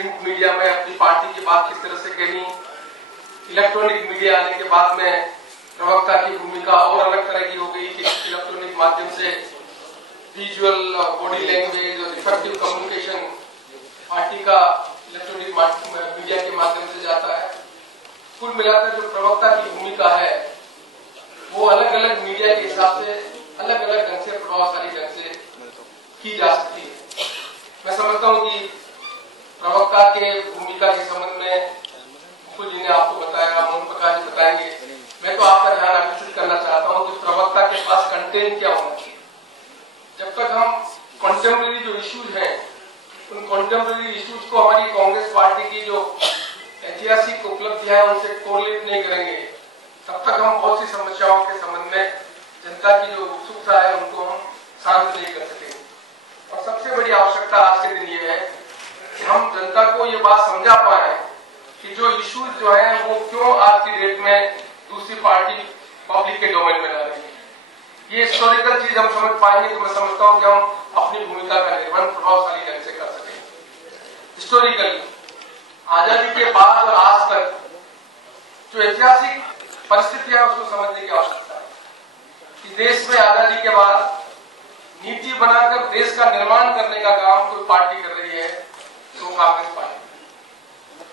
Print media में अपनी party की बात किस तरह से कहनी, इलेक्ट्रॉनिक मीडिया आने के बाद में प्रवक्ता की भूमिका और अलग तरह की हो गई कि इलेक्ट्रॉनिक माध्यम से विजुअल, बॉडी लैंग्वेज और इफेक्टिव कम्युनिकेशन पार्टी का इलेक्ट्रॉनिक मीडिया के माध्यम से जाता है। कुल मिलाकर जो प्रवक्ता की भूमिका है वो अलग अलग मीडिया के हिसाब से अलग अलग ढंग से, प्रभावशाली ढंग से की जा सकती है। मैं समझता हूं कि प्रवक्ता के भूमिका के संबंध में मुकुल जी ने आपको बताया, मोहन प्रकाश जी बताएंगे। मैं तो आपका ध्यान आकर्षित करना चाहता हूं कि प्रवक्ता के पास कंटेंट क्या होना चाहिए। जब तक हम कॉन्टेम्परेरी जो इश्यूज हैं उन कॉन्टेम्परेरी इश्यूज को हमारी कांग्रेस पार्टी की जो ऐतिहासिक उपलब्धियां है उनसे कोरिलेट नहीं करेंगे, तब तक हम बहुत सी समस्याओं के संबंध में जनता की जो उत्सुकता है उनको हम शांत नहीं कर सकेंगे। और सबसे बड़ी आवश्यकता आज के दिन ये है कि हम जनता को ये बात समझा पाए कि जो इश्यूज जो है वो क्यों आज की डेट में दूसरी पार्टी पब्लिक के डोमेन में ला रही है। ये हिस्टोरिकल चीज हम समझ पाएंगे तो मैं समझता हूं कि हम अपनी भूमिका का निर्वहन प्रभावशाली ढंग से कर सकेंगे। हिस्टोरिकली आजादी के बाद और आज तक जो ऐतिहासिक परिस्थितियां उसको समझने की आवश्यकता है कि देश में आजादी के बाद नीति बनाकर देश का निर्माण करने का काम कोई पार्टी कर रही है तो कांग्रेस पार्टी।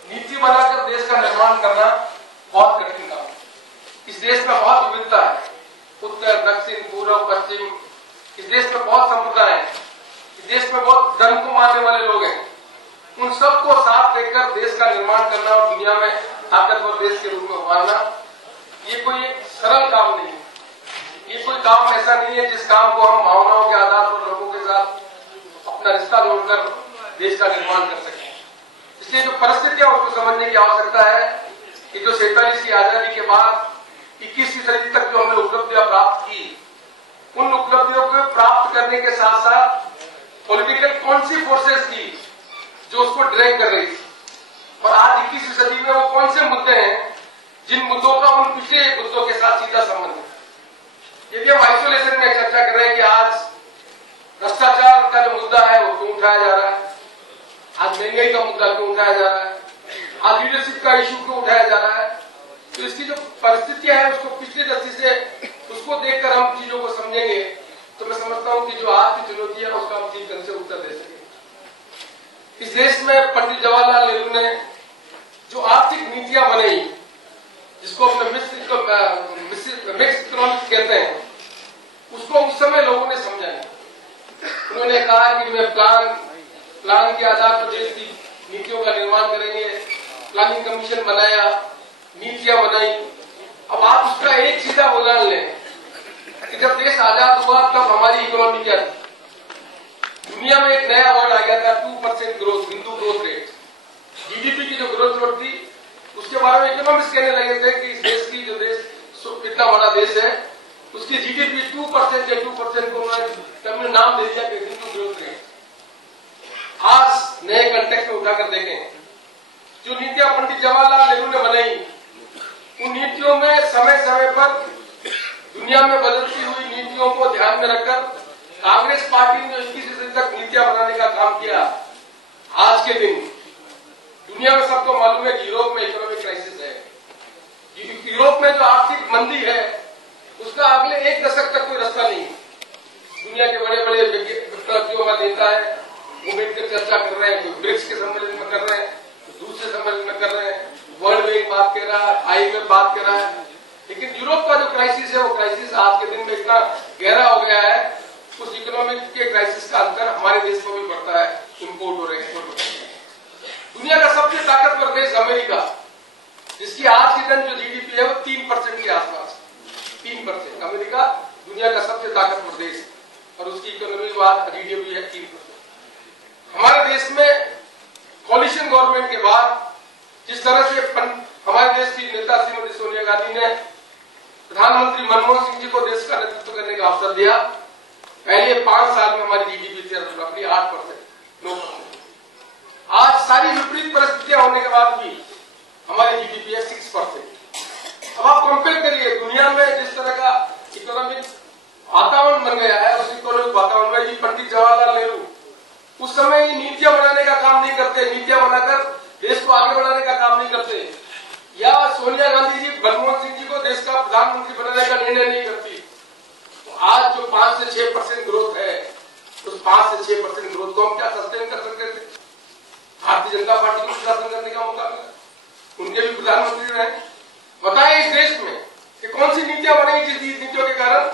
नीति बनाकर देश का निर्माण करना बहुत कठिन काम है। इस देश में बहुत विविधता है, उत्तर, दक्षिण, पूर्व, पश्चिम। इस देश में बहुत संप्रदाय है, इस देश में बहुत धर्म को मानने वाले लोग हैं। उन सबको साथ लेकर देश का निर्माण करना और दुनिया में ताकतवर देश के रूप में उभारना ये कोई सरल काम नहीं है। ये कोई काम ऐसा नहीं है जिस काम को हम भावनाओं के आधार पर लोगों के साथ अपना रिश्ता जोड़कर देश का निर्माण कर सकें। इसलिए जो परिस्थितियां उसको समझने की आवश्यकता है कि जो 47 की आजादी के बाद 21वीं सदी तक जो हमने उपलब्धियां प्राप्त की, उन उपलब्धियों को प्राप्त करने के साथ साथ पॉलिटिकल कौन सी फोर्सेस थी जो उसको ड्रैग कर रही थी, और आज 21वीं सदी में वो कौन से मुद्दे हैं जिन मुद्दों का उन पिछले मुद्दों के साथ सीधा संबंध है। यदि हम आइसोलेशन में चर्चा कर रहे हैं कि आज भ्रष्टाचार का जो मुद्दा है वो क्यों उठाया जा रहा है, आज महंगाई का मुद्दा क्यों उठाया जा रहा है, आज लीडरशिप का इश्यू क्यों उठाया जा रहा है, तो इसकी जो परिस्थितियां है उसको पिछले दृष्टि से उसको देखकर हम चीजों को समझेंगे तो मैं समझता हूं कि जो आज की चुनौती है उसका हम ठीक ढंग से उत्तर दे सकेंगे। इस देश में पंडित जवाहरलाल नेहरू ने जो आर्थिक नीतियां बनाई, जिसको अपने मिक्स इकोनॉमिक्स कहते हैं, उसको उस समय लोगों ने समझा नहीं। उन्होंने कहा कि मैं प्लान के आधार पर देश की नीतियों का निर्माण करेंगे, प्लानिंग कमीशन बनाया, नीतियां बनाई। अब आप उसका एक सीधा उदाहरण लें कि जब देश आजाद हुआ तब हमारी इकोनॉमी क्या थी। दुनिया में एक नया वर्ड आ गया था 2% growth, Hindu growth rate. GDP की जो ग्रोथ रेट थी उसके बारे में इकोनॉमिक्स कहने लगे थे कि इस देश की जो देश इतना बड़ा देश है उसकी जीडीपी 2% या 2% को उन्होंने नाम दे दिया कि हिंदू ग्रोथ रेट। आज नए कंटेक्स्ट में उठाकर देखें, जो नीतियां पंडित जवाहरलाल नेहरू ने बनाई, उन नीतियों में समय समय पर दुनिया में बदलती हुई नीतियों को ध्यान में रखकर कांग्रेस पार्टी ने 21वीं सदी तक नीतियां बनाने का काम किया। आज के दिन दुनिया में सबको मालूम है कि यूरोप में इकोनॉमिक क्राइसिस है। यूरोप में जो आर्थिक मंदी है उसका अगले एक दशक तक कोई रास्ता नहीं है। दुनिया के बड़े बड़े विप्लवियों का नेता है, वो बैठकर चर्चा कर रहे हैं, कोई ब्रिक्स के सम्मेलन में कर रहे हैं, दूसरे सम्मेलन में कर रहे हैं, वर्ल्ड बैंक बात कर रहा है, IMF बात कर रहा है। लेकिन यूरोप का जो क्राइसिस है वो क्राइसिस आज के दिन में इतना गहरा हो गया है, उस इकोनॉमिक के क्राइसिस का अंतर हमारे देश में भी बढ़ता है, इम्पोर्ट और एक्सपोर्ट। दुनिया का सबसे ताकतवर देश अमेरिका, जिसकी आज के दिन जो जीडीपी है वो 3% के आसपास, 3%। अमेरिका दुनिया का सबसे ताकतवर देश और उसकी इकोनॉमी बात जीडीपी है 3%। हमारे देश में कॉलिशन गवर्नमेंट के बाद जिस तरह से हमारे देश की नेता श्रीमती सोनिया गांधी ने प्रधानमंत्री मनमोहन सिंह जी को देश का नेतृत्व करने का अवसर दिया, पहले 5 साल में हमारी जीडीपी थी roughly 8%, 9%। आज सारी विपरीत परिस्थितियां होने के बाद भी हमारी जीडीपी है 6%। अब आप कंपेयर करिए, दुनिया में जिस तरह का इकोनॉमिक वातावरण बन गया है, उस इकोनॉमिक वातावरण में पंडित जवाहरलाल नेहरू उस समय ये नीतियां बनाने का काम नहीं करते, नीतियां बनाकर देश को आगे बढ़ाने का काम नहीं करते, या सोनिया गांधी जी मनमोहन सिंह जी को देश का प्रधानमंत्री बनाने का निर्णय नहीं करती। तो आज जो 5 से 6% ग्रोथ है, उस 5 से 6% ग्रोथ को हम क्या सस्टेन कर सकते थे? भारतीय जनता पार्टी को शासन करने का मौका मिला, उनके भी प्रधानमंत्री रहे। बताए इस देश में कि कौन सी नीतियां बनेगी जिस नीतियों के कारण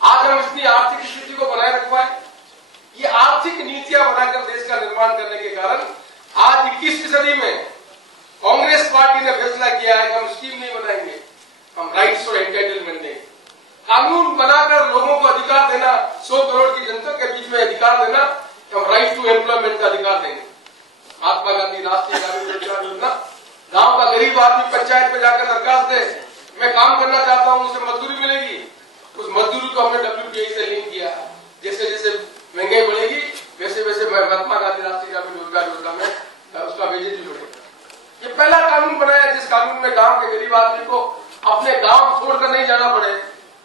आज हम इतनी आर्थिक स्थिति को बनाए रख पाए। ये आर्थिक नीतियां बनाकर देश का निर्माण करने के कारण आज 21वीं सदी में कांग्रेस पार्टी ने फैसला किया है कि हम स्कीम नहीं बनाएंगे, हम राइट्स और एंटाइटलमेंट देंगे। कानून बनाकर लोगों को अधिकार देना, 100 करोड़ की जनता के बीच में अधिकार देना, हम राइट टू एम्प्लॉयमेंट का अधिकार देंगे। महात्मा गांधी राष्ट्रीय ग्रामीण रोजगार योजना, गांव का गरीब आदमी पंचायत में जाकर दरखास्त दे, मैं काम करना चाहता हूं, उसे मजदूरी मिलेगी। उस मजदूरी को हमने WPI से लिंक किया। जैसे जैसे महंगाई बढ़ेगी वैसे वैसे महात्मा गांधी राष्ट्रीय ग्रामीण रोजगार योजना में उसका वेजेज भी बढ़ेगा। ये पहला कानून बनाया जिस कानून में गांव के गरीब आदमी को अपने गांव छोड़कर नहीं जाना पड़े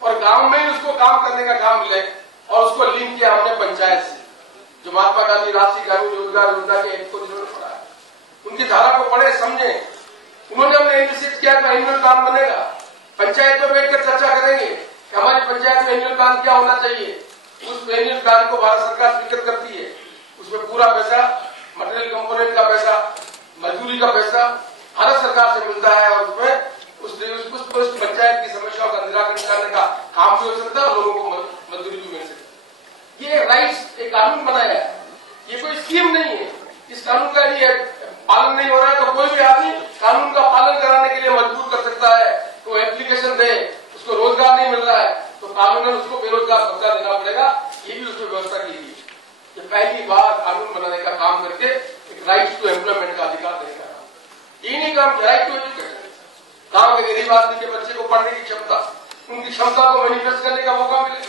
और गांव में ही उसको काम करने का काम मिले, और उसको लिंक किया हमने पंचायत से, जो महात्मा गांधी राष्ट्रीय ग्रामीण रोजगार योजना के एक्ट को जरूरत पड़ा है। उनकी धारा को पढ़े समझे, उन्होंने हमने इनिशिएट किया कि एनुअल प्लान बनेगा, पंचायत में बैठकर चर्चा करेंगे कि हमारी पंचायत में एनुअल प्लान क्या होना चाहिए। उस एनुअल प्लान को भारत सरकार स्वीकृत करती है, उसमें पूरा पैसा, मटेरियल कंपोनेंट का पैसा, मजदूरी का पैसा भारत सरकार से मिलता है, और उसमें उस पंचायत की समस्याओं का निराकरण करने का काम भी हो सकता है और लोगों को मजदूरी भी मिल सकती है। ये राइट्स एक कानून बनाया है, ये कोई स्कीम नहीं है। इस कानून का ये पालन नहीं हो रहा है तो कोई भी आदमी कानून का पालन कराने के लिए मजबूर कर सकता है। तो एप्लीकेशन दे, उसको रोजगार नहीं मिल रहा है तो कानूनन उसको बेरोजगार भत्ता देना पड़ेगा, ये भी उसमें व्यवस्था की गई है। ये पहली बार कानून बनाने का काम करके एक राइट टू एम्प्लॉयमेंट का अधिकार देने का काम, ये नहीं काम राइट टू एजुकेशन। गांव के गरीब आदमी के बच्चे को पढ़ने की क्षमता, उनकी क्षमता को मैनिफेस्ट करने का मौका मिले,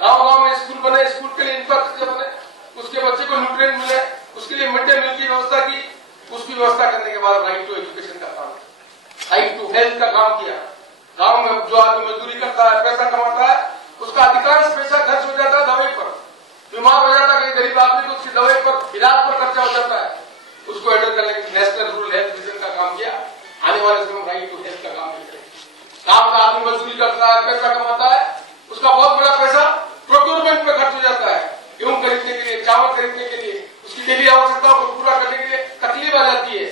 गांव गांव में स्कूल बने, स्कूल के लिए इंफ्रास्ट्रक्चर बने, उसके बच्चे को न्यूट्रिएंट मिले, उसके लिए मिड डे मील की व्यवस्था की, उसकी व्यवस्था करने के बाद राइट टू एजुकेशन का काम, राइट टू हेल्थ का काम किया। गांव में जो आदमी मजदूरी करता है, पैसा कमाता है, उसका अधिकांश पैसा खर्च हो जाता है दवाई पर, बीमार हो जाता है गरीब आदमी को उसकी दवाई पर, इलाज पर खर्चा हो जाता है, उसको हैंडल करने के नेशनल रूरल हेल्थ मिशन का काम किया। आने वाले समय में राइट टू हेल्थ का काम भी करेंगे। गांव का आदमी मजदूरी करता है, पैसा कमाता है, उसका बहुत बड़ा पैसा प्रोक्योरमेंट में खर्च हो जाता है, गेहूं खरीदने के लिए, चावल खरीदने के लिए, उसकी डेली आवश्यकताओं को पूरा करने के लिए तकलीफ आ जाती है।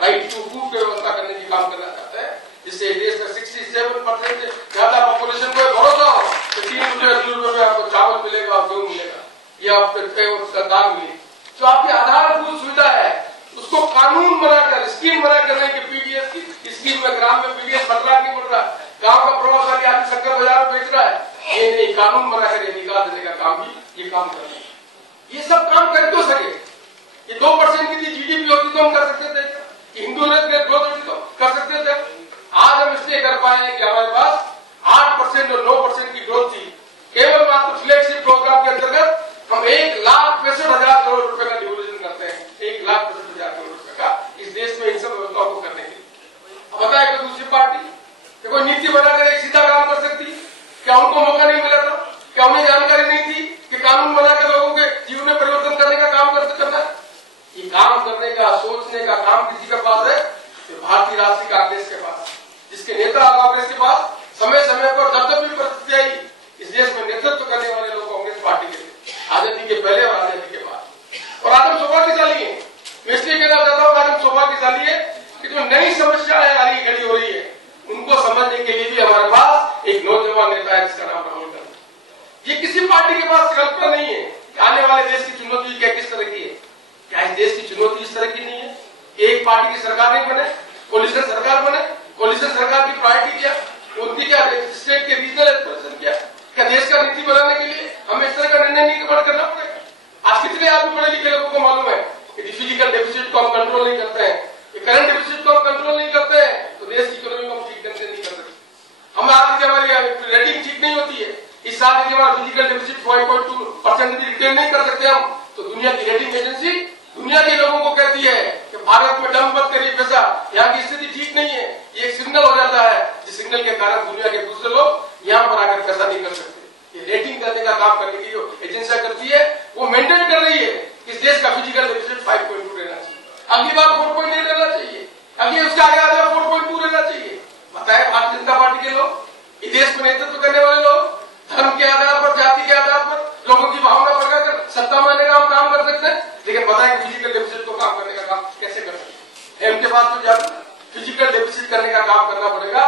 राइट टू फूड व्यवस्था करने की काम करना चाहते हैं, जिससे देश में 67% ज्यादा पॉपुलेशन को भरोसा हो तो 3 रुपए में आपको चावल मिलेगा और गेहूं मिलेगा, या आपको दाल मिलेगी। जो आपकी आधारभूत सुविधा है उसको कानून बनाकर, स्कीम बनाकर नहीं कि पीडीएस की स्कीम में ग्राम में पीडीएस बढ़ रहा नहीं बढ़ रहा, गांव का प्रभावशाली आदमी शक्कर बाजार में बेच रहा है, ये नहीं, कानून बनाकर ये अधिकार देने का काम भी ये काम कर रहे हैं। ये सब काम कर क्यों सके? ये 2% की जीडीपी होती तो हम कर सकते थे, हिंदू ग्रोथ होती तो कर सकते थे। आज हम इसलिए कर पाए हैं कि हमारे पास 8% और 9% की ग्रोथ थी। केवल मात्र फ्लैगशिप प्रोग्राम के अंतर्गत हम 1,65,000 करोड़ रुपए का डिवोल्यूशन करते हैं, 1,65,000 करोड़ रुपए का इस देश में इन सब व्यवस्थाओं को करने के लिए। अब बताए कि दूसरी पार्टी कोई नीति बनाकर एक सीधा काम कर सकती, क्या उनको मौका नहीं मिला था? क्या उन्हें जानकारी नहीं थी कि कानून बनाकर लोगों के जीवन में परिवर्तन करने का काम करना है? ये काम करने का, सोचने का काम किसी के पास है? तो भारतीय राष्ट्रीय कांग्रेस के पास, जिसके नेता कांग्रेस के पास समय समय पर जब भी परिस्थिति आई इस देश में नेतृत्व करने वाले लोग कांग्रेस पार्टी के थे, आजादी के पहले और आजादी के बाद। और आज हम सौभाग्यशाली है, मैं इसलिए कहना चाहता हूँ आज हम सौभाग्यशाली है कि जो नई समस्याएं आ रही खड़ी हो रही है उनको समझने के लिए भी हमारे पास एक नौजवान नेता है जिसका नाम राहुल गांधी। ये किसी पार्टी के पास कल्पना नहीं है कि आने वाले देश की चुनौती क्या किस तरह की है। क्या इस देश की चुनौती इस तरह की नहीं है कि एक पार्टी की सरकार नहीं बने, कोलिशन सरकार बने, कोलिशन सरकार की प्रायोरिटी क्या, उनकी क्या स्टेट के रीजनल एस्पिरेशन क्या देश का नीति बनाने के लिए हमें इस तरह का निर्णय नहीं करना पड़ेगा। आज कितने आदमी पढ़े लिखे लोगों को मालूम है कि फिजिकल डेफिसिट को हम कंट्रोल नहीं करते हैं, करंट डेफिसिट को हम कंट्रोल नहीं करते हैं तो देश की इकोनॉमी को हम ठीक ढंग से नहीं कर सकते। हम आज हमारी रेटिंग ठीक नहीं होती है, इस साल यदि हमारा फिजिकल डेफिसिट 5.2% भी रिटेन नहीं कर सकते हम तो दुनिया की रेटिंग एजेंसी दुनिया के लोगों को कहती है कि भारत में डंप मत करिए पैसा, यहाँ की स्थिति ठीक नहीं है। ये एक सिग्नल हो जाता है जिस सिग्नल के कारण दुनिया के दूसरे लोग यहाँ पर आकर पैसा नहीं कर सकते। ये रेटिंग करने का काम करने की जो एजेंसियां करती है वो मेंटेन कर रही है इस देश का फिजिकल डेफिसिट 5.2 रहना चाहिए, अगली बार 4.8 रहना चाहिए, अगली उसके आगे आगे 4.2 रहना चाहिए। बताए भारतीय जनता पार्टी के लोग, इस देश को नेतृत्व करने वाले लोग धर्म के आधार पर, जाति के आधार पर लोगों की भावना पर सत्ता में आने का हम काम कर सकते हैं, लेकिन बताएं फिजिकल डेफिसिट को काम करने का काम कैसे कर सकते हैं? उनके पास तो जब फिजिकल डेफिसिट करने का काम करना पड़ेगा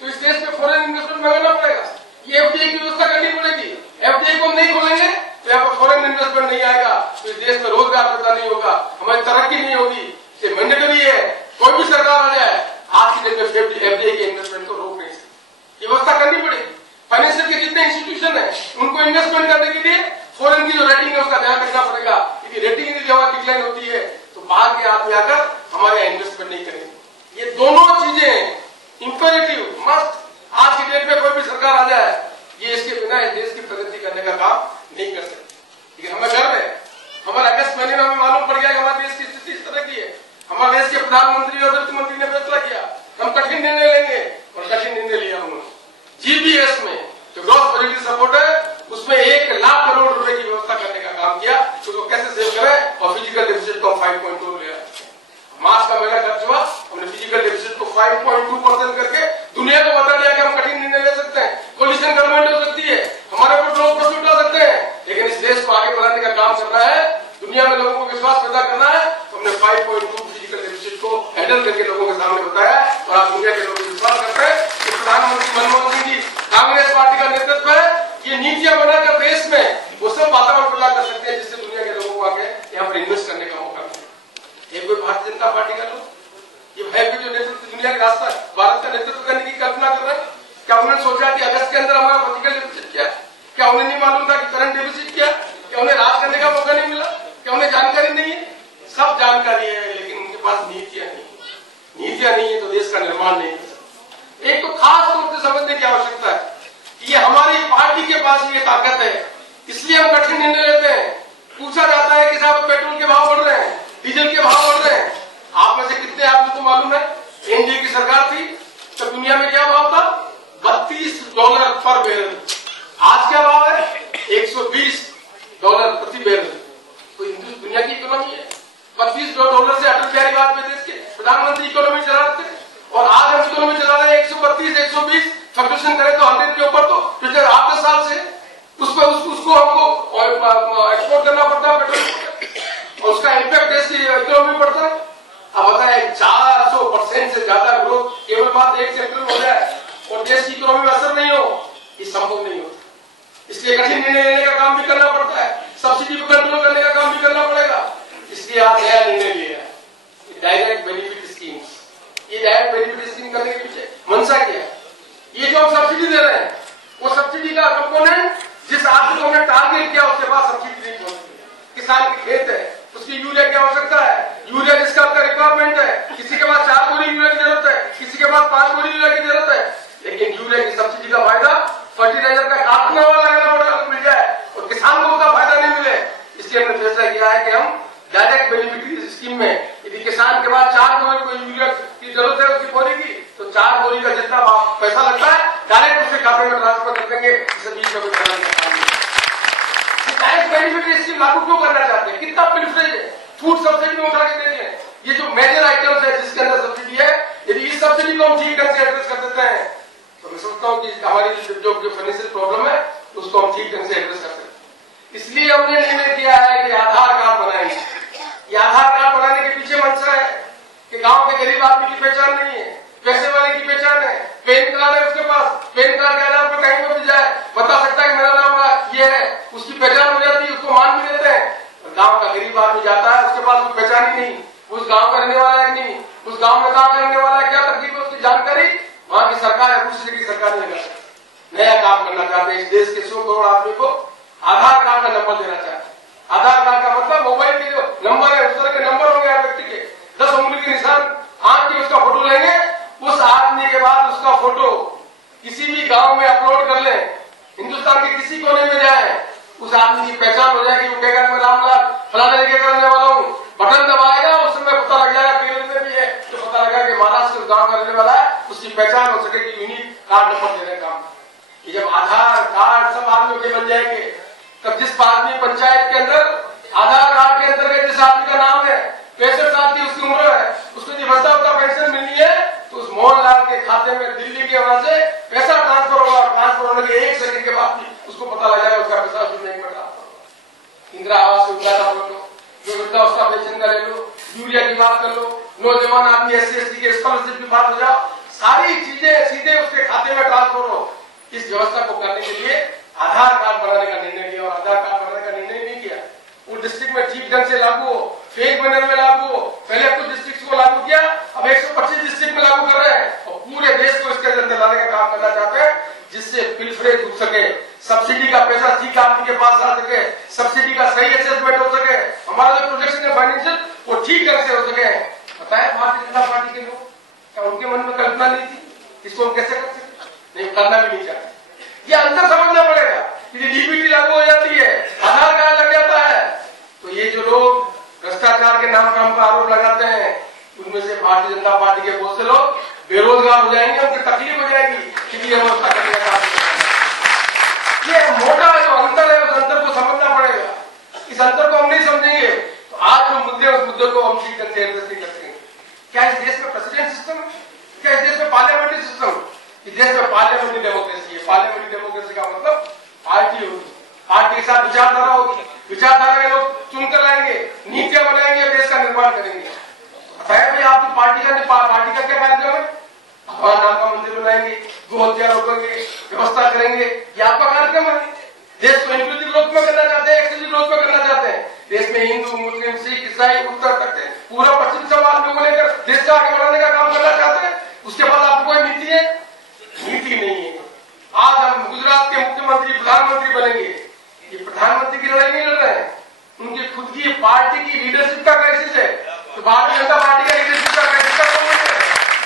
तो इस देश में फॉरेन इन्वेस्टमेंट मंगाना पड़ेगा, ये एफडीआई की व्यवस्था करनी पड़ेगी। एफडीआई को हम नहीं खोलेंगे तो यहाँ पर फॉरेन इन्वेस्टमेंट नहीं आएगा, तो इस देश में रोजगार पैदा नहीं होगा, हमारी तरक्की नहीं होगी। ये मैंडेटरी है, कोई भी सरकार आ जाए आज की डेट में एफडीआई के इन्वेस्टमेंट को रोक नहीं सकती, ये व्यवस्था करनी पड़ेगी। फाइनेंशियल के जितने इंस्टीट्यूशन है उनको इन्वेस्टमेंट करने के लिए फॉरेन की जो रेटिंग है उसका ध्यान रखना पड़ेगा। यदि रेटिंग की जब डिक्लाइन होती है तो बाहर के आदमी आकर हमारे यहाँ इन्वेस्टमेंट नहीं करेंगे। ये दोनों चीजें इंपेरेटिव मस्ट, आज की डेट में कोई भी सरकार आ जाए ये इसके बिना इस देश की प्रगति करने का काम नहीं कर सकती। लेकिन हमें गर्व है, हमारे अगस्त महीने में हमें मालूम पड़ गया कि हमारे देश की स्थिति इस तरह की है। हमारे देश के प्रधानमंत्री और वित्त मंत्री ने फैसला किया हम कठिन निर्णय लेंगे, और कठिन निर्णय लिया उन्होंने। जीबीएस में जो ग्रॉस बजटरी सपोर्ट है उसमें 1 लाख करोड़ रुपए की व्यवस्था करने का काम किया, तो कैसे सेव करें, और फिजिकल डेफिसिट को 5.2 लिया। मार्च का महीना खर्च हुआ, हमने फिजिकल डेफिसिट को 5.2% करके दुनिया को बता दिया कि हम कठिन निर्णय ले सकते हैं, कोलिशन गवर्नमेंट हो सकती है, हमारे ऊपर लोग प्रश्न उठा सकते हैं, लेकिन इस देश को आगे बढ़ाने का काम करना है, दुनिया में लोगों को विश्वास पैदा करना है। तो हमने 5.2 फिजिकल डेफिसिट को हैंडल करके लोगों के सामने बताया, और आज दुनिया के लोग विश्वास करते हैं कि प्रधानमंत्री मनमोहन सिंह जी कांग्रेस पार्टी का नेतृत्व है, ये नीतियां बनाकर देश में वो सब वातावरण पैदा कर सकते हैं जिससे दुनिया के लोगों को आगे यहाँ पर इन्वेस्ट करने का मौका मिले। ये कोई भारतीय जनता पार्टी का लोग, ये है कि जो नेतृत्व दुनिया के रास्ता भारत का नेतृत्व करने की कल्पना कर रहे हैं? क्या उन्होंने सोचा कि अगस्त के अंदर हमारा फिजिकल डेफिसिट क्या? क्या उन्हें नहीं मालूम था कि करंट डेफिसिट क्या? क्या उन्हें राज करने का मौका नहीं मिला? क्या उन्हें जानकारी नहीं है? सब जानकारी है, लेकिन उनके पास नीतियां नहीं है तो देश का निर्माण नहीं कर सकते। एक तो खास तौर से समझने की आवश्यकता है कि ये हमारी पार्टी के पास ये ताकत है, इसलिए हम कठिन निर्णय लेते हैं। पूछा जाता है कि साहब पेट्रोल के भाव बढ़ रहे हैं, डीजल के भाव बढ़ रहे हैं, आप में से कितने आपको तो मालूम है एनडीए की सरकार थी तो दुनिया में क्या भाव था? $32 पर बैरल। आज क्या भाव है? $120 प्रति बैरल। कोई दुनिया की इकोनॉमी है? $32 से अटल बिहारी वाजपेयी देश के प्रधानमंत्री इकोनॉमी चला रहे थे, और आज हम इकोनॉमी चला रहे हैं 132, 120, फ्लक्चुएशन करें तो 100 के ऊपर, तो पिछले 8 साल से उसको हमको एक्सपोर्ट करना पड़ता है पेट्रोल, और उसका इम्पैक्ट देश की इकोनॉमी पड़ता है। अब बताए 400% से ज्यादा ग्रोथ केवल बात एक सेक्टर में हो जाए और देश की इकोनॉमी में असर नहीं हो, ये संभव नहीं होता। इसलिए कठिन निर्णय लेने का काम भी करना पड़ता है, सब्सिडी को कंट्रोल करने का काम भी करना पड़ेगा। इसलिए आप नया निर्णय लिया है, डायरेक्ट बेनिफिट स्कीम। ये डायरेक्ट बेनिफिट स्कीम करने के पीछे मंशा क्या है? ये जो हम सब्सिडी दे रहे हैं वो सब्सिडी का कंपोनेंट जिस आदमी को हमने टारगेट किया उसके पास सब्सिडी नहीं पहुंचती। किसान के खेत है, उसकी यूरिया की आवश्यकता है, यूरिया जिसका आपका रिक्वायरमेंट है, किसी के पास 4 बोरी यूरिया की जरूरत है, किसी के पास 5 बोरी यूरिया की जरूरत है, लेकिन यूरिया की सब्सिडी का फायदा फर्टिलाइजर का कारखाना वाला लगाना पड़ेगा तो मिल जाए, और किसान को उसका फायदा नहीं मिले। इसलिए हमने फैसला किया है कि हम डायरेक्ट बेनिफिट स्कीम में यदि किसान के पास 4 बोरी को यूरिया की जरूरत है उसकी बोरी की, तो 4 बोरी का जितना पैसा लगता है डायरेक्ट उसके खाते में ट्रांसफर कर देंगे। डायरेक्ट बेनिफिट स्कीम लागू क्यों करना चाहते हैं? कितना प्रिफरेंस है, फूड सब्सिडी में उठा के देते हैं। ये जो मेजर आइटम्स है जिसके अंदर सब्सिडी है, यदि इस सब्सिडी को हम ठीक ढंग से एड्रेस कर देते हैं तो मैं समझता हूँ कि हमारी जो फाइनेंशियल प्रॉब्लम है उसको हम ठीक ढंग से एड्रेस कर सकते हैं। इसलिए हमने निर्णय किया है कि आधार कार्ड बनाएंगे। ये आधार कार्ड बनाने के पीछे मंशा है कि गांव के गरीब आदमी की पहचान नहीं है, पैसे वाले की पहचान है, पैन कार्ड है उसके पास, पैन कार्ड के आधार पर कहीं पर भी जाए बता सकता है कि मेरा नाम ये है, उसकी पहचान हो जाती है, उसको मान भी देते हैं। गांव का गरीब आदमी जाता है उसके पास कोई पहचान ही नहीं, उस गांव का रहने वाला है कि नहीं, उस गांव में काम करने वाला है, क्या तकलीफ है उसकी जानकारी वहां की सरकार है, दूसरी की सरकार नहीं कर सकती। नया काम करना चाहते हैं, इस देश के 100 करोड़ आदमी को आधार कार्ड का नंबर देना चाहते हैं। आधार कार्ड का मतलब मोबाइल के जो नंबर है उस तरह के नंबर होंगे हर व्यक्ति के, 10 उंगली के निशान, आंख की उसका फोटो लेंगे, उस आदमी के बाद उसका फोटो किसी भी गांव में अपलोड कर ले, हिंदुस्तान के किसी कोने में जाए, उस आदमी की पहचान हो जाएगी। वो कहेगा मैं रामलाल फलाने जगह करने वाला हूँ, बटन दबाएगा उस समय पता लग जाएगा, केरल में भी है तो पता लगा कि महाराष्ट्र के गांव का रहने वाला है, उसकी पहचान हो सकेगी यूनिक कार्ड नंबर देने का। ये जब आधार कार्ड सब आदमियों के बन जाएंगे तब जिस आदमी पंचायत के अंदर आधार कार्ड के अंतर्गत 65 साल की उसकी उम्र है, उसको जो वृद्धावस्था पेंशन मिलनी है तो उस मोहनलाल के खाते में दिल्ली के वहां से पैसा ट्रांसफर होगा और ट्रांसफर होने के 1 सेकंड के बाद भी उसको पता लग जाएगा उसका पैसा उसमें नहीं ट्रांसफर होगा। इंदिरा आवास योजना का बोलो, जो वृद्धावस्था पेंशन का ले लो, यूरिया की बात कर लो, नौजवान आदमी SC/ST के स्कॉलरशिप की बात हो जाओ, सारी चीजें सीधे उसके खाते में ट्रांसफर हो। इस व्यवस्था को करने के लिए आधार कार्ड बनाने का निर्णय लिया और आधार कार्ड बनाने का निर्णय नहीं किया वो डिस्ट्रिक्ट में ठीक ढंग से लागू हो, फेक बैनर में लागू हो। पहले कुछ डिस्ट्रिक्ट को लागू किया, अब 125 डिस्ट्रिक्ट में लागू कर रहे हैं और पूरे देश को इसके अंदर लाने का काम करना चाहते हैं, जिससे पिलफरेज हो सके, सब्सिडी का पैसा ठीक आदमी के पास आ सके, सब्सिडी का सही असेसमेंट हो सके, हमारा जो प्रोजेक्शन है फाइनेंशियल वो ठीक ढंग से हो सके। बताया भारतीय जनता पार्टी के लोग, क्या उनके मन में कल्पना नहीं थी इसको हम कैसे कर सकते? नहीं, करना भी नहीं चाहते। ये अंतर समझना पड़ेगा कि DBT लागू हो जाती है, आधार कार्ड लग जाता है, तो ये जो लोग भ्रष्टाचार के नाम पर हम आरोप लगाते हैं उनमें से भारतीय जनता पार्टी के बहुत से लोग बेरोजगार हो जाएंगे, उनकी तकलीफ हो जाएगी कि ये व्यवस्था करने का काम। ये मोटा जो अंतर है उस अंतर को समझना पड़ेगा। इस अंतर को हम नहीं समझेंगे तो आज जो मुद्दे उस मुद्दे को हम ठीक करके एड्रेस नहीं कर सकेंगे। क्या इस देश में प्रेसिडेंट सिस्टम है? क्या इस देश में पार्लियामेंट्री सिस्टम है? इस देश में पार्लियामेंट्री डेमोक्रेसी है। पार्लियामेंट्री डेमोक्रेसी का मतलब पार्टी होगी, पार्टी के साथ विचारधारा होगी, विचारधारा के लोग चुनकर लाएंगे, नीतियां बनाएंगे, देश का निर्माण करेंगे। भाई आपकी पार्टी का क्या कार्यक्रम है? भगवान राम का मंदिर बनाएंगे, गो हत्या रोकेंगे, व्यवस्था करेंगे, ये आपका कार्यक्रम है। देश को इंक्लूसिव ग्रोथ में करना चाहते हैं, एक्सक्लूसिव ग्रोथ में करना चाहते हैं। देश में हिंदू, मुस्लिम, सिख, ईसाई, उत्तर तक पूरा पश्चिम समाज को लेकर देश को आगे बढ़ाने का काम करना चाहते हैं। उसके बाद आपको कोई नीति है? नीति नहीं है। आज हम गुजरात के मुख्यमंत्री प्रधानमंत्री बनेंगे, ये प्रधानमंत्री की लड़ाई नहीं लड़ रहे हैं, उनकी खुद की पार्टी की लीडरशिप का क्राइसिस है। तो भारतीय जनता पार्टी का लीडरशिप का क्राइसिस का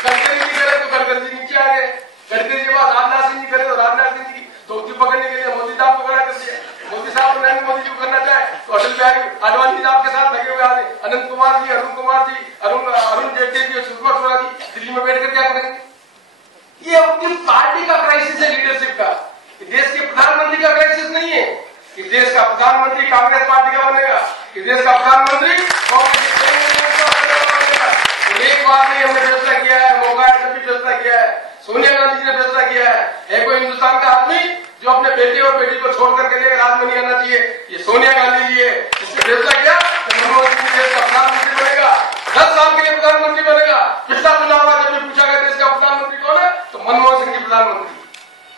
गडकरी जी करे तो गडकरी जी नीचे आ गए, गडकरी के बाद राजनाथ सिंह जी करे तो राजनाथ सिंह जी की धोती पकड़ने के लिए मोदी साहब को खड़ा कर दिया। मोदी साहब नरेंद्र मोदी जी को करना चाहे तो अटल बिहारी आडवाणी जी आपके साथ लगे हुए आए, अनंत कुमार जी, अरुण कुमार जी, अरुण जेटली जी, सुषमा स्वराज जी दिल्ली में बैठकर क्या करेंगे? ये उनकी पार्टी का क्राइसिस है, लीडरशिप का। देश के प्रधानमंत्री का क्राइसिस नहीं है कि देश का प्रधानमंत्री कांग्रेस पार्टी का बनेगा, कि देश का प्रधानमंत्री कांग्रेस बनेगा। एक बार नहीं हमने फैसला किया है, मौका है भी फैसला किया है, सोनिया गांधी जी ने फैसला किया है कोई हिंदुस्तान का आदमी जो अपने बेटे और बेटी को छोड़ करके लिए राज में नहीं आना चाहिए, ये सोनिया गांधी जी है। इसने फैसला किया मनमोहन सिंह देश का प्रधानमंत्री बनेगा, 10 साल के लिए प्रधानमंत्री बनेगा। पिछला चुनाव में जब भी पूछा गया देश का प्रधानमंत्री कौन है तो मनमोहन सिंह की प्रधानमंत्री।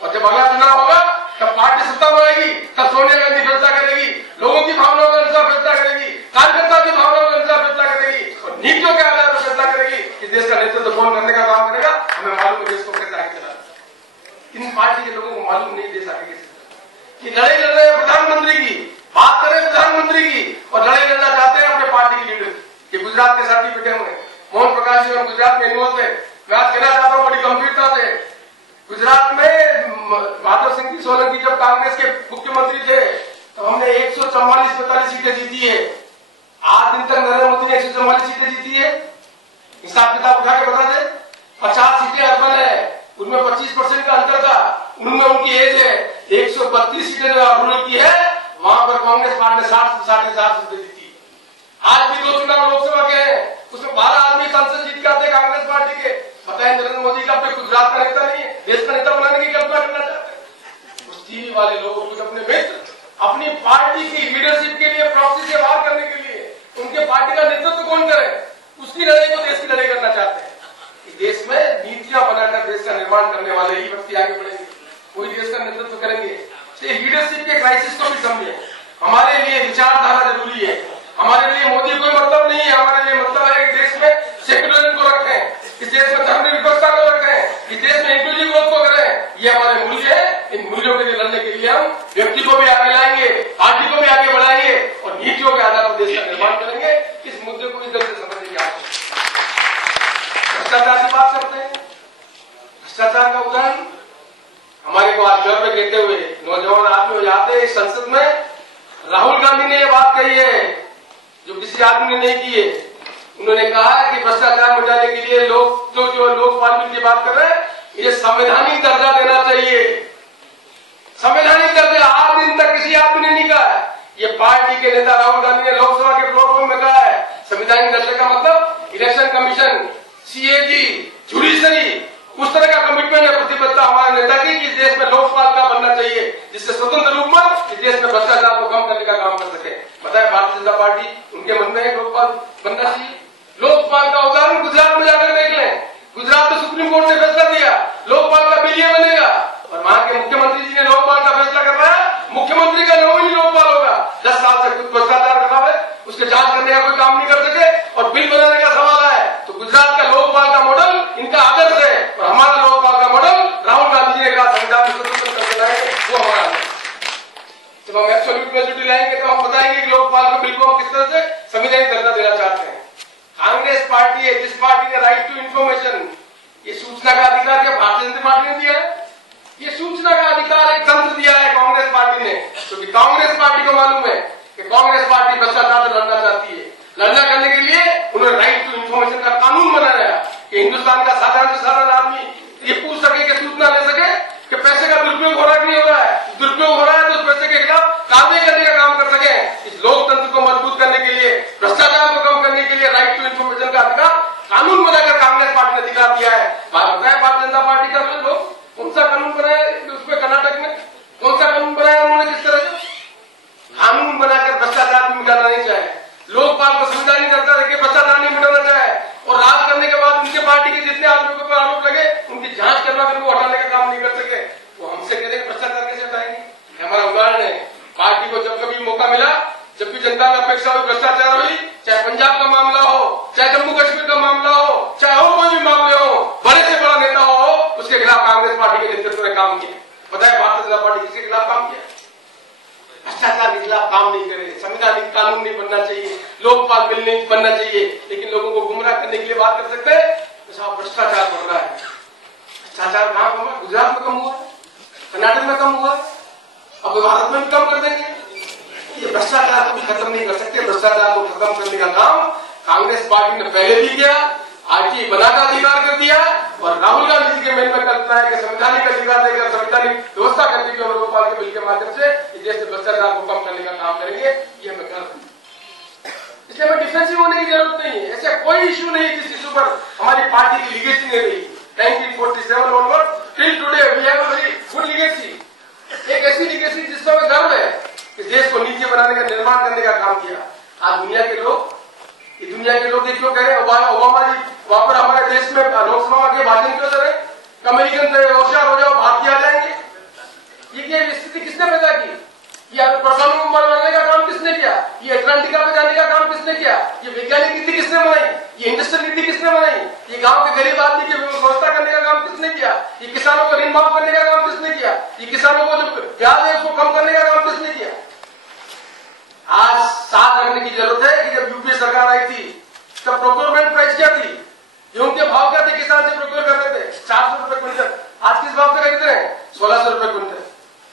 और जब अगला चुनाव होगा तब पार्टी सत्ता में आएगी, तब सोनिया गांधी फैसला करेगी, लोगों की भावनाओं के अनुसार फैसला करेगी, कार्यकर्ता की भावनाओं के अनुसार फैसला करेगी और नीतियों के आधार पर फैसला करेगी कि देश का नेतृत्व कौन करने का काम करेगा। हमें मालूम है देश को कैसे आगे चलाना। इन पार्टी के लोगों को मालूम नहीं देश आगे कैसे कि लड़ाई लड़ रहे हैं प्रधानमंत्री की, बात करें प्रधानमंत्री की और लड़ाई लड़ना चाहते हैं अपने पार्टी के लीडर की। ये गुजरात के साथी बैठे हुए मोहन प्रकाश जी और गुजरात में इन्वॉल्व है। मैं आज कहना चाहता हूँ बड़ी गंभीरता से, गुजरात में माधव सिंह जी सोलंकी जब कांग्रेस के मुख्यमंत्री थे तो हमने 144 सीटें जीती है। आज दिन तक नरेंद्र मोदी ने 144 सीटें जीती है। हिसाब किताब उठा के बता दे, 50 सीटें अर्बन है, उनमें 25% का अंतर था, उनमें उनकी एज है। 132 सीटें जो रूरल की है वहां पर कांग्रेस पार्टी ने 60 सीटें जीती। आज भी 2 चुनाव लोकसभा के हैं, उसमें 12 आदमी सांसद जीत के आते कांग्रेस पार्टी के। बताए नरेंद्र मोदी का अपने गुजरात का नेता नहीं है, देश का नेता बनाने की कल्पना करना चाहते हैं। उस टीवी वाले लोग कुछ अपने मित्र अपनी पार्टी की लीडरशिप के लिए प्रॉक्सी से वार करने के लिए उनके पार्टी का नेतृत्व कौन करे उसकी लड़ाई को देश की लड़ाई करना चाहते हैं। देश में नीतियां बनाकर देश का निर्माण करने वाले ही व्यक्ति आगे बढ़ेंगे, कोई देश का नेतृत्व करेंगे। लीडरशिप के क्राइसिस को भी समझे। हमारे लिए विचारधारा जरूरी है, हमारे लिए मोदी कोई मतलब नहीं है, हमारे लिए मतलब है कि देश में सेक्युलरिज्म को रखें, इस देश में धर्मनिरपेक्षता को रखें, इस देश में इंक्लूसिव ग्रोथ को करें। ये हमारे मूल्य है। इन मूल्यों के लिए लड़ने के लिए हम व्यक्ति को भी आगे लाएंगे, पार्टी को भी आगे बढ़ाएंगे और नीतियों के आधार पर देश का निर्माण करेंगे। इस मुद्दे को इस ढंग से समझने की आवश्यकता है। भ्रष्टाचार की बात करते हैं, भ्रष्टाचार का उदाहरण हमारे को आज गर्व कहते हुए नौजवान आदमी जाते हैं। संसद में राहुल गांधी ने ये बात कही है जो किसी आदमी ने नहीं की है। उन्होंने कहा कि भ्रष्टाचार मिटाने के लिए लोग जो लोकपाल बिल की बात कर रहे हैं ये संवैधानिक दर्जा देना चाहिए। संवैधानिक दर्जा आज दिन तक किसी आदमी ने नहीं कहा है। ये पार्टी के नेता राहुल गांधी ने लोकसभा के प्लेटफॉर्म में कहा है संवैधानिक दर्जा का मतलब इलेक्शन कमीशन, सीएजी, जुडिशरी, उस तरह का कमिटमेंट है, प्रतिबद्धता हमारे नेता की कि इस देश में लोकपालिका बनना चाहिए जिससे स्वतंत्र रूप में इस देश में भ्रष्टाचार को कम करने का काम कर सके। बताए भारतीय जनता पार्टी उनके मन में है लोकपाल बनना चाहिए। लोकपाल का उदाहरण गुजरात में जाकर देख लें। गुजरात में सुप्रीम कोर्ट ने फैसला दिया लोकपाल का बिल ये बनेगा और वहां के मुख्यमंत्री जी ने लोकपाल का फैसला करवाया। मुख्यमंत्री का नाम ही लोकपाल होगा। 10 साल से कुछ भ्रष्टाचार कर रहा है, उसके जांच करने का कोई काम नहीं कर सके और बिल बनाने का सवाल है। तो गुजरात का लोकपाल का मॉडल इनका आदर्श है और हमारा लोकपाल का मॉडल राहुल गांधी जी ने कहा संविधान में स्वतंत्र करके लाएंगे, वो हमारा है। जब हम एब्सोल्यूट मेजॉरिटी लाएंगे तो हम बताएंगे कि लोकपाल के बिल को हम किस तरह से संवैधानिक दर्जा देना चाहते हैं। कांग्रेस पार्टी है जिस पार्टी ने राइट टू इंफॉर्मेशन, ये सूचना का अधिकार क्या भारतीय जनता पार्टी ने दिया है? ये सूचना का अधिकार एक तंत्र दिया है कांग्रेस पार्टी ने, क्योंकि कांग्रेस पार्टी को मालूम है कि कांग्रेस पार्टी भ्रष्टाचार से लड़ना चाहती है। लड़ना करने के लिए उन्होंने राइट टू इंफॉर्मेशन का कानून बनाया कि हिंदुस्तान का साधारण से साधारण आदमी ये पूछ सके कि सूचना ले सके कि पैसे का दुरुपयोग हो रहा है कि नहीं हो रहा है। दुरुपयोग हो रहा है तो उस पैसे के खिलाफ कार्रवाई करने का काम कर सके। इस लोकतंत्र को मजबूत करने के लिए, भ्रष्टाचार को कम करने के लिए राइट टू इंफॉर्मेशन का अधिकार कानून बनाकर कांग्रेस पार्टी ने अधिकार दिया है। बताया भारतीय जनता पार्टी का लोग कौन सा कानून बनाया उसमें, कर्नाटक में कौन सा कानून बनाया उन्होंने, किस तरह से कानून बनाकर भ्रष्टाचार भी मिटाना नहीं चाहे, लोकपाल को संवैधानिक दर्जा देकर भ्रष्टाचार नहीं मिटाना चाहे और राज करने के बाद उनके पार्टी के जितने आदमियों के ऊपर आरोप लगे उनकी जांच करना फिर वो हटाने का काम नहीं कर सके। वो हमसे कह रहे भ्रष्टाचार कैसे हटाएंगे। हमारा उदाहरण है, पार्टी को जब कभी मौका मिला, जब भी जनता में अपेक्षा हुई भ्रष्टाचार हुई, चाहे पंजाब का मामला हो, चाहे जम्मू कश्मीर का मामला हो, चाहे और कोई भी मामले हो, बड़े से बड़ा नेता हो, उसके खिलाफ कांग्रेस पार्टी के नेतृत्व ने काम किया। बताया भारतीय जनता पार्टी किसके खिलाफ काम किया? भ्रष्टाचार के खिलाफ काम नहीं करे। संवैधानिक कानून नहीं बनना चाहिए, लोकपाल बिल नहीं बनना चाहिए, लेकिन लोगों को गुमराह करने के लिए बात कर सकते हैं तो साहब भ्रष्टाचार बढ़ रहा है। भ्रष्टाचार कहां कम है? गुजरात में कम हुआ, कर्नाटक में कम हुआ, अब भारत में भी कम कर देंगे। ये भ्रष्टाचार को खत्म नहीं कर सकते। भ्रष्टाचार को खत्म करने का काम कांग्रेस पार्टी ने पहले भी किया, आरटीआई बनाकर अधिकार कर दिया और राहुल गांधी जी के मन में कल्पना है कि संवैधानिक अधिकार देकर संवैधानिक व्यवस्था करने की और लोकपाल के बिल के माध्यम से इस देश से भ्रष्टाचार को कम करने का काम करेंगे। ये हमें कर, इसलिए हमें डिफेंसिव होने की जरूरत नहीं है। ऐसा कोई इशू नहीं है जिस इशू पर हमारी पार्टी की लीगेसी नहीं रही। 1947 onward till today we have a very good legacy। एक ऐसी लीगेसी जिसका हमें गर्व है कि देश को नीचे बनाने का, निर्माण करने का काम किया। आज दुनिया के लोग ये क्यों कह रहे हैं ओबामा जी वहां पर हमारे देश में लोकसभा के भाषण क्यों दे रहे? अमेरिकन से होशियार हो जाओ, भारतीय आ जाएंगे। ये स्थिति किसने पैदा की? ये परमाणु बम बनाने का काम किसने किया? ये अटलांटिका पे जाने का काम किसने किया? ये वैज्ञानिक नीति किसने बनाई? ये इंडस्ट्रियल नीति किसने बनाई? ये गांव के गरीब आदमी की व्यवस्था करने का काम किसने किया? ये किसानों को ऋण माफ करने का काम किसने किया? ये किसानों को जो ब्याज है उसको कम करने का काम किसने किया? आज साथ रखने की जरूरत है कि जब यूपीए सरकार आई थी तब प्रोक्योरमेंट प्राइस क्या थी? गेहूं के भाव क्या थे? किसान से प्रोक्योर कर रहे थे 400 रुपए क्विंटल, आज किस भाव से खरीद रहे हैं? 1600 रुपए क्विंटल।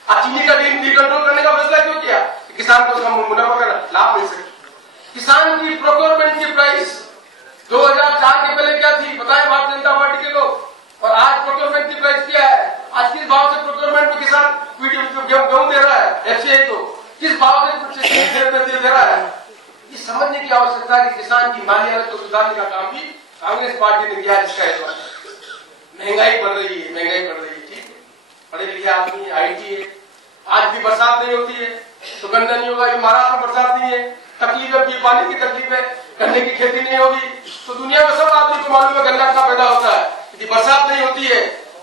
आज चीनी का कंट्रोल करने का फैसला क्यों किया? किसान को उसका मुनाफा का लाभ मिल सके। किसान की प्रोक्योरमेंट की प्राइस 2004 के पहले क्या थी? बताए भारतीय जनता पार्टी के लोग। और आज प्रोक्योरमेंट की प्राइस क्या है? आज किस भाव से प्रोक्योरमेंट में किसान गेहूं दे रहा है? एफसीआई को किस भाव से दे रहा है? ये समझने की आवश्यकता है कि किसान की माली हालत को सुधारने का काम भी कांग्रेस पार्टी ने किया। जिसका महंगाई बढ़ रही है, ठीक है, पढ़े लिखे आदमी, आईटी है, आज भी बरसात नहीं होती है तो गन्ना नहीं होगा। महाराष्ट्र में बरसात नहीं है, तकलीफ है, पानी की तकलीफ है, गन्ने की खेती नहीं होगी। तो दुनिया में सब आदमी को मालूम है गन्ना कहाँ पैदा होता है। यदि बरसात नहीं होती है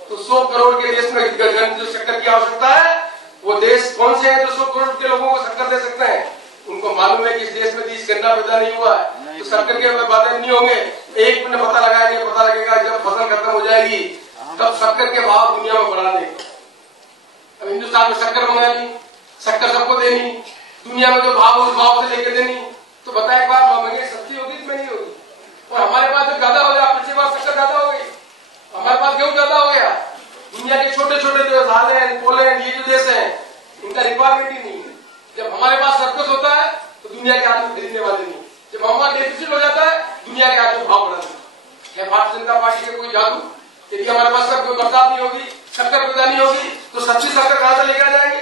तो 100 करोड़ के देश में जो शक्कर की आवश्यकता है, वो देश कौन से हैं जो 100 करोड़ के लोगों को शक्कर दे सकते हैं? उनको मालूम है कि इस देश में गन्ना पैदा नहीं हुआ है तो शक्कर के बातें नहीं होंगे। एक मिनट पता लगाएंगे, पता लगेगा जब फसल खत्म हो जाएगी तब शक्कर के भाव दुनिया में बढ़ा देंगे। अब हिंदुस्तान में शक्कर मंगा ली, शक्कर सबको देनी, दुनिया में जो भाव उस भाव से लेकर देनी, तो बताए एक बात महंगी सस्ती होगी इसमें नहीं होगी। और हमारे पास जब ज्यादा हो जाए, पिछली बार शक्कर ज्यादा हो गई, हमारे पास गेहूं ज्यादा हो गया, दुनिया के छोटे छोटे जो हालैंड, पोलैंड, ये जो देश है इनका रिक्वायरमेंट ही नहीं है। जब हमारे पास सरप्लस होता है तो दुनिया के आदमी खरीदने वाले नहीं, जब हमारा डेफिसिट हो जाता है दुनिया के आदमी भाव बढ़ा देते हैं। भारतीय जनता पार्टी का कोई जादू? यदि हमारे पास सब कोई बरसात नहीं होगी, शक्कर पैदा नहीं होगी तो सच्ची शक्कर कहां से लेकर जाएंगे?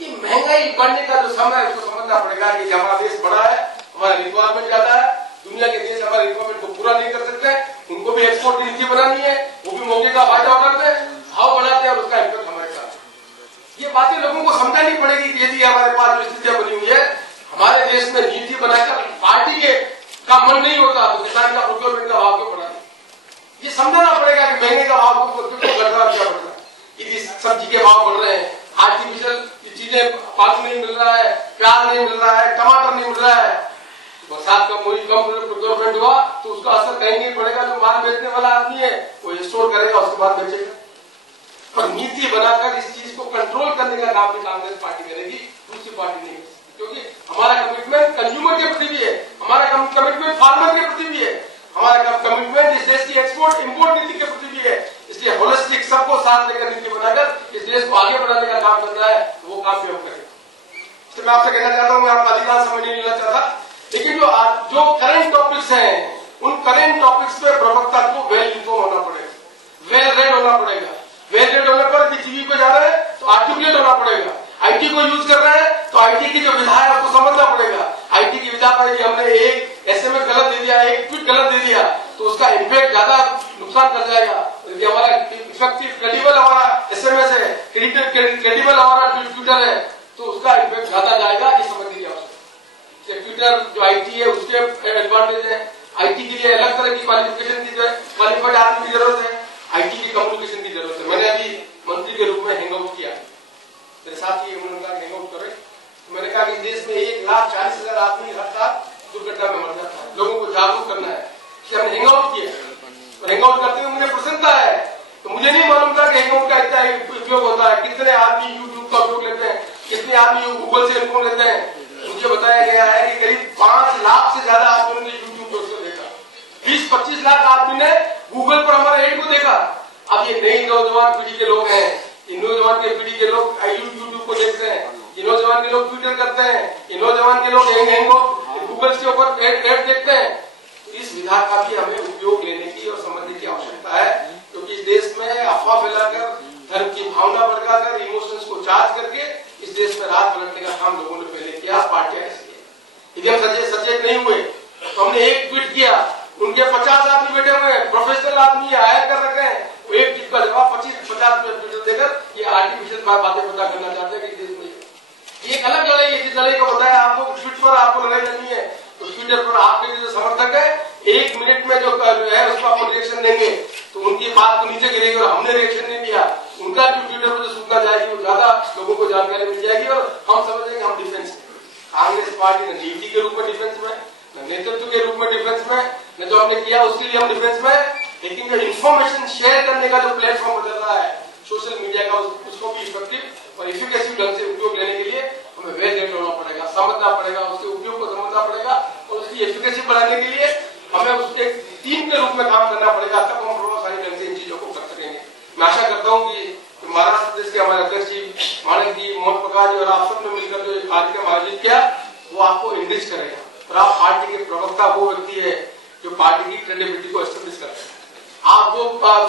ये महंगाई बढ़ने का जो समय है उसको समझना पड़ेगा कि हमारा देश बड़ा है हमारा रिक्वायरमेंट ज्यादा है, दुनिया के देश हमारे रिक्वायरमेंट को पूरा नहीं कर सकते, उनको भी एक्सपोर्ट की नीति बनानी है, वो भी मौके का फायदा उठाते हैं, भाव बढ़ाते हैं और उसका इम्पैक्ट हमारे साथ। ये बातें लोगों को समझानी पड़ेगी कि यदि हमारे पास जो स्थितियां बनी हुई है, हमारे देश में नीति बनाकर पार्टी के का मन नहीं होता तो किसान का प्रोक्योरमेंट का भाव क्यों बढ़ा, ये समझाना पड़ेगा कि महंगे का भाव क्यों बढ़ रहा है, क्या बढ़ रहा है। यदि सब्जी के भाव बढ़ रहे हैं, आर्टिफिशियल चीजें पालक नहीं मिल रहा है, प्याज नहीं मिल रहा है, टमाटर नहीं मिल रहा है, बरसात का कोई कम प्रोक्योरमेंट हुआ तो उसका असर कहीं नहीं पड़ेगा। जो माल बेचने वाला आदमी है वो स्टोर करेगा, उसके बाद बेचेगा। पर नीति बनाकर इस चीज को कंट्रोल करने का काम भी कांग्रेस पार्टी करेगी, दूसरी पार्टी नहीं, क्योंकि हमारा कमिटमेंट कंज्यूमर के प्रति भी है, हमारा कमिटमेंट फार्मर के प्रति भी है, हमारा कमिटमेंट इस देश की एक्सपोर्ट इंपोर्ट नीति के प्रति भी है। इसलिए होलिस्टिक सबको साथ लेकर नीति बनाकर इस देश को आगे बढ़ाने का काम करना है, तो वो काम भी हम करेंगे। तो मैं आपसे कहना चाहता हूँ, मैं आपका अधिकांश समय नहीं लेना चाहता, लेकिन जो करंट टॉपिक्स हैं, उन करंट टॉपिक्स पे प्रवक्ता को वेल इन्फॉर्म होना पड़ेगा, वेल रेड होना पड़ेगा। वेल रेड होने पर टीवी पे जा रहे हैं तो आर्टिकुलेट होना पड़ेगा। आईटी को यूज कर रहे हैं तो आईटी की जो विधा है उसको समझना पड़ेगा। आईटी की विधा पर हमने एक एसएमएस गलत दे दिया, एक ट्वीट गलत दे दिया तो उसका इम्पैक्ट ज्यादा नुकसान कर जाएगा। यदि हमारा इफेक्टिव क्रेडिबल हमारा एसएमएस है, क्रेडिबल हमारा ट्विटर है, तो उसका इम्पैक्ट ज्यादा जाएगा, ये समझने की आवश्यकता है। ट्विटर जो आईटी है उसके एडवांटेज है, आईटी के लिए अलग तरह की क्वालिफिकेशन की क्वालिफाइड आदमी की जरूरत है, आईटी की कम्युनिकेशन की जरूरत है। मैंने अभी मंत्री के रूप में हैंगआउट किया, मेरे साथ ही उन्होंने कहा हैंगआउट करें, तो मैंने कहा कि देश में 1,40,000 आदमी हर साल दुर्घटना में मर जाता है, लोगों को जागरूक करना है कि हमने हैंगआउट किया और हैंगआउट करते हुए मुझे प्रसन्नता है। तो मुझे नहीं मालूम था कि हैंगआउट का इतना उपयोग होता है, कितने आदमी यूट्यूब का उपयोग लेते हैं, कितने आदमी गूगल से इन्फॉर्म लेते हैं। मुझे बताया गया है कि करीब 5 लाख से ज्यादा आदमियों ने यूट्यूब पर देखा, 20-25 लाख आदमी ने गूगल पर हमारे एड को देखा। अब ये नई नौजवान पीढ़ी के लोग हैं, इन नौजवान के पीढ़ी के लोग यूट्यूब को देखते हैं, ये नौजवान के लोग ट्विटर करते हैं, ये नौजवान के लोग गूगल के ऊपर एड देखते हैं। तो इस विधा का भी हमें उपयोग लेने की और समझने की आवश्यकता है, क्योंकि इस देश में अफवाह फैलाकर, धर्म की भावना भड़काकर, इमोशंस को चार्ज करके इस देश में रात पलटने का काम लोगों ने पहले किया, पार्टियां ऐसी है। यदि हम सचेत नहीं हुए तो हमने एक ट्वीट किया, उनके 50 आदमी बैठे हुए हैं, प्रोफेशनल आदमी हायर कर रखे हैं, वो एक ट्वीट का जवाब 25-50 ट्वीट देकर ये आर्टिफिशियल बातें पता करना चाहते हैं कि देश में ये एक अलग लड़ाई है। जिस लड़ाई को बताया आपको ट्वीट पर आपको लड़ाई लड़नी है, तो ट्विटर पर आपके जो समर्थक है 1 मिनट में जो है उसको आप रिएक्शन देंगे तो उनकी बात को नीचे गिरेगी, और हमने रिएक्शन नहीं दिया, उनका जो ट्विटर पर जो सूचना जाएगी वो ज्यादा लोगों को जानकारी मिल जाएगी और हम समझेंगे हम डिफेंस में। कांग्रेस पार्टी ने नीति के रूप में डिफेंस में, न नेतृत्व के रूप में डिफेंस में, न जो हमने किया उसके लिए हम डिफेंस में, लेकिन जो इन्फॉर्मेशन शेयर करने का जो प्लेटफॉर्म बदल रहा है सोशल मीडिया का, उसको भी इफेक्टिव और इफिकेसिव ढंग से उपयोग लेने के लिए हमें वेल रेड होना पड़ेगा, समझना पड़ेगा, उसके उपयोग को समझना पड़ेगा और उसकी एफिकेसी बढ़ाने के लिए हमें उसके टीम के रूप में काम करना पड़ेगा, तब हम प्रभावशाली ढंग से इन चीजों को कर सकेंगे। मैं आशा करता हूँ कि महाराष्ट्र प्रदेश के हमारे अध्यक्ष जी मानक जी, मोहन प्रकाश जी और आप सब ने मिलकर जो कार्यक्रम आयोजित किया वो आपको एनरिच करेगा और आप पार्टी के प्रवक्ता वो व्यक्ति है जो पार्टी की क्रेडिबिलिटी को एस्टेब्लिश करते हैं। आप वो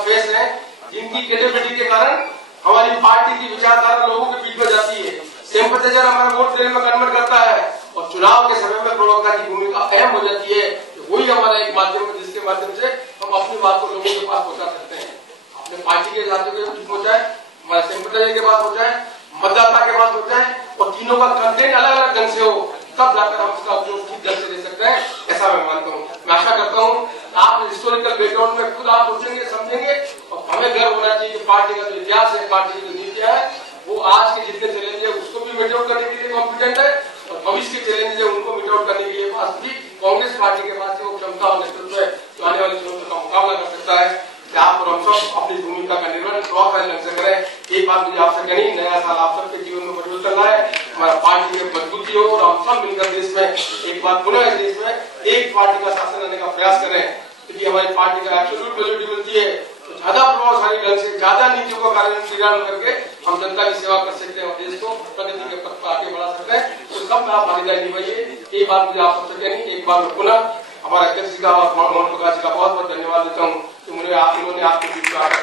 फेस हैं जिनकी क्रेडिबिलिटी के कारण हमारी पार्टी की विचारधारा लोगों के बीच में जाती है, सिंपैथाइजर हमारा वोट देने में कन्वर्ट करता है और चुनाव के समय में प्रवक्ता की भूमिका अहम हो जाती है। वही हमारा एक माध्यम है जिसके माध्यम से हम अपनी बात को लोगों के पास पहुंचा सकते हैं, अपने पार्टी के साथियों के बीच पहुंचाए, हमारे सिंपैथाइजर के पास पहुंचाए, मतदाता के पास पहुंचाए और तीनों का कंटेंट अलग अलग ढंग से हो, तब जाकर हम उसका उपयोग ठीक ढंग से दे सकते हैं, ऐसा मैं मानता हूँ। मैं आशा करता हूँ आप हिस्टोरिकल बैकग्राउंड में खुद आप सोचेंगे, समझेंगे और हमें गर्व होना चाहिए कि पार्टी का जो इतिहास है, पार्टी की जो नीतियां है वो आज के जितने चैलेंज है उसको भी मीट आउट करने के लिए कॉम्पिटेंट है और भविष्य के चैलेंज है उनको मीट आउट करने के लिए पास भी कांग्रेस पार्टी के पास वो क्षमता और नेतृत्व है जो आने वाली चुनौतियों का मुकाबला कर सकता है। आप और हम सब अपनी भूमिका का निर्वहन प्रभावशाली ढंग से करें। एक बात मुझे आपसे कही, नया साल आप सबके जीवन में परिवर्तन लाए, हमारा पार्टी में मजबूती हो और हम सब मिलकर देश में एक बार पुनः देश में एक पार्टी का शासन लाने का प्रयास करें, क्योंकि हमारी पार्टी का एब्सोल्यूट वैल्यू मिलती है तो ज्यादा प्रभावशाली ढंग से, ज्यादा नीतियों का कार्यान्वयन करके हम जनता की सेवा कर सकते हैं और देश को प्रगति के पथ पर आगे बढ़ा सकते हैं। तो सब में आप भागीदारी निभाइए। एक बात मुझे आप सबसे कहनी, एक बार मैं पुनः हमारे अध्यक्ष जी का और मोहन प्रकाश जी का बहुत बहुत धन्यवाद देता हूँ कि उन्होंने आपके बीच में आकर